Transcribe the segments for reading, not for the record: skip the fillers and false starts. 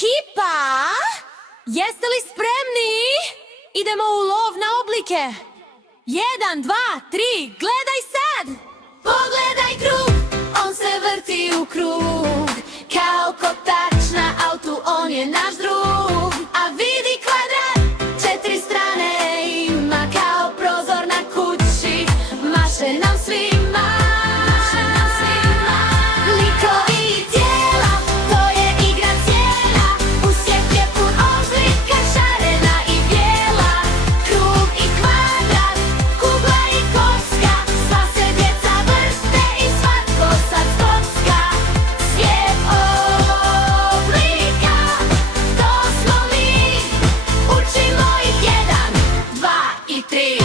Ekipa, jeste li spremni? Idemo u lov na oblike. 1, 2, 3, gledaj sad! Pogledaj krug, on se vrti u krug. Kao kotač na autu, on je naš drug. A vidi kvadrat, 4 strane ima. Kao prozor na kući, maše nam svima. Likovi i tijela, to je igra cijela. U svijet je pun oblika, šarena i bijela. Krug i kvadrat, kugla i kocka. Sva se djeca vrte i svatko sad skocka. Svijet oblika, to smo mi. Učimo ih 1, 2 i 3.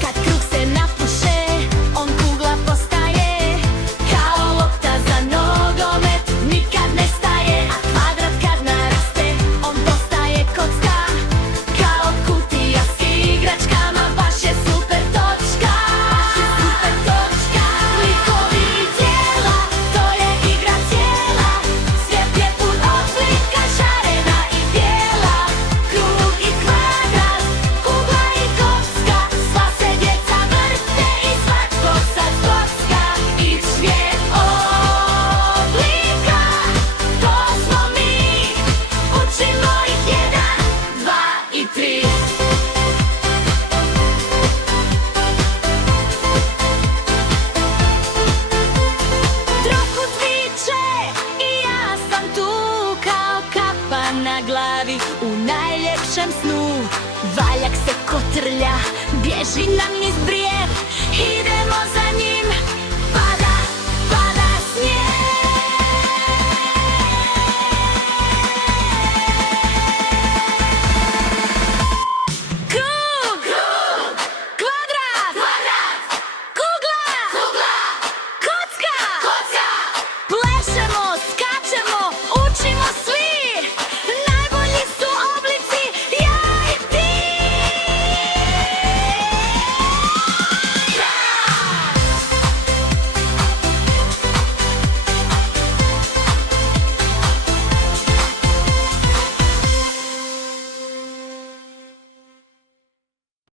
Kad krug se napuše, on kugla postaje. Kao lopta za nogomet, nikad ne staje. A kvadrat kad naraste, on postaje kocka. Kao kutija s igračkama, baš je super točka. Likovi i tijela, to je igra cijela. Svijet je pun oblika, šarena i bijela. Krug i kvadrat, kugla i kocka. Sva se djeca vrte i svatko sad skocka. I svijet oblika, to smo mi. Učimo ih 1, 2 i 3. Trokut viče i ja sam tu. Kao kapa na glavi u najljepšem snu. Valjak se kotrlja, bježi nam niz brijeg.